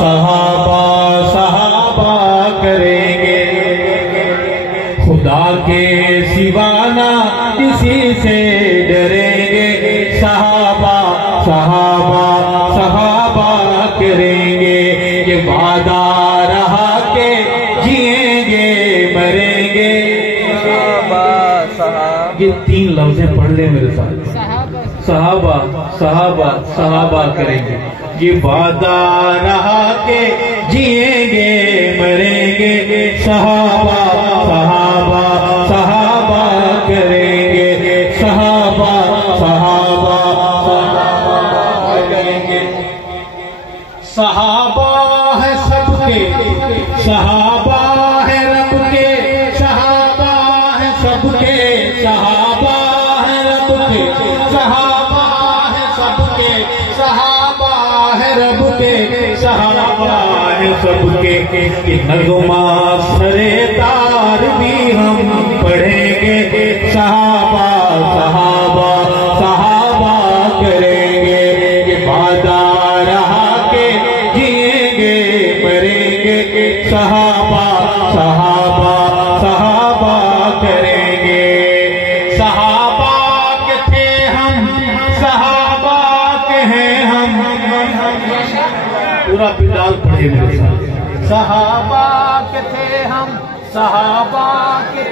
صحابہ صحابہ کریں گے، خدا کے سوا نہ کسی سے ڈریں گے، صحابہ صحابہ صحابہ کریں گے، یہ وعدہ رہا کہ جئیں گے مریں گے، یہ تین لفظیں پڑھ لیں میرے ساتھ، صحابہ صحابہ صحابہ کریں گے، یہ وعدہ رہا کہ جئیں گے مریں گے، صحابہ صحابہ صحابہ کریں گے، صحابہ صحابہ صحابہ کریں گے، صحابہ ہے سب کے، صحابہ ہے رب کے، صحابہ ہے سب کے، صحابہ ہے رب کے، صحابہ ہے سب کے، صحابہ ہے رب کے، صحابہ ہے سب کے، یہ نغمہ سرے تار بھی ہم پڑھیں گے، صحابہ صحابہ صحابہ کریں گے، یہ وعدہ رہا کہ جئیں گے مریں گے، صحابہ صحابہ صحابہ کریں گے، صحابہ کے تھے ہم، صحابہ کے ہیں ہم، پورا بلال پڑھے میرے ساتھ، صحابہ کے تھے ہم، صحابہ کے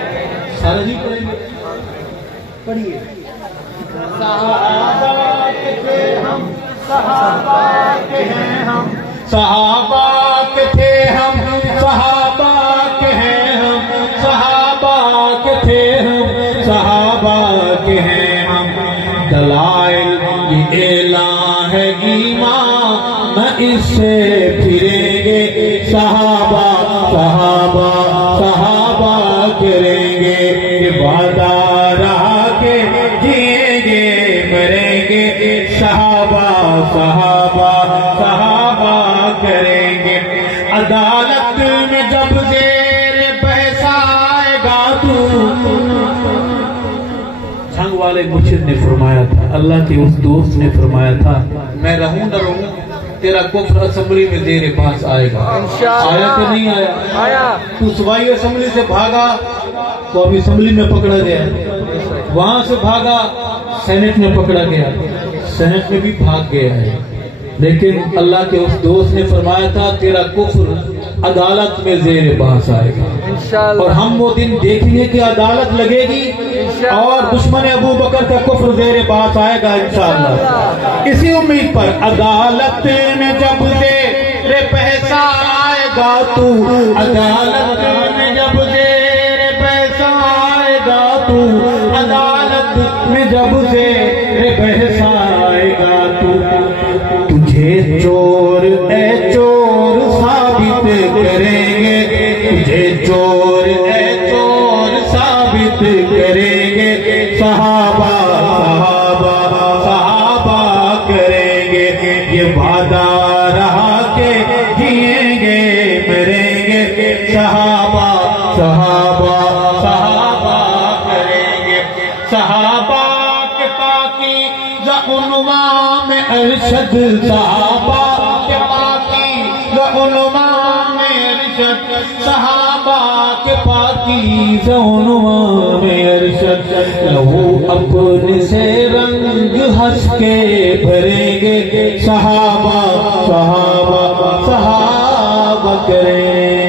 سارجی پڑھیں گے، پڑھیے، صحابہ کے تھے ہم، صحابہ کے ہیں ہم، صحابہ کے تھے ہم، صحابہ کے ہیں ہم، صحابہ کے تھے ہم، صحابہ کے ہیں ہم، دلائل یہ اعلان ہے ایمان نہ اس سے پھریں گے، صحابہ صحابہ صحابہ کریں گے، یہ وعدہ رہا کہ جئیں گے مریں گے، صحابہ صحابہ صحابہ کریں گے، عدالت میں جب زیر بحث آئے گا تو، جھنگ والے مرشد نے فرمایا تھا، اللہ کے اس دوست نے فرمایا تھا، میں رہوں نہ رہوں تیرا کفر اسمبلی میں تیرے پاس آئے گا، آیا کہ نہیں آیا؟ تو صوبائی اسمبلی سے بھاگا تو اب اسمبلی میں پکڑا گیا، وہاں سے بھاگا سینٹ میں پکڑا گیا، سینٹ میں بھی بھاگ گیا ہے، لیکن اللہ کے اس دوست نے فرمایا تھا تیرا کفر عدالت میں زیر بحث آئے گا، اور ہم وہ دن دیکھیں گے کہ عدالت لگے گی اور دشمن ابو بکر کا کفر زیر بحث آئے گا انشاءاللہ، اسی امید پر عدالت میں جب زیر بحث آئے گا تو، عدالت میں جب زیر بحث آئے گا تو، عدالت میں جب زیر بحث آئے گا تو، تجھے چور اے چور ثابت کریں گے، تجھے چور اے چور ثابت کریں گے، صحابہ صحابہ صحابہ کریں گے، یہ وعدہ رہا کہ جئیں گے مریں گے، صحابہ صحابہ صحابہ کریں گے، صحابہ کے پاکیزہ عنوان میں ارشد، صحابہ کے پاکیزہ عنوان میں ارشد، صحابہ کے پاکیزہ عنوان میں ارشد، لہو اپنے سے رنگ ہنس کے بھریں گے، صحابہ صحابہ صحابہ کریں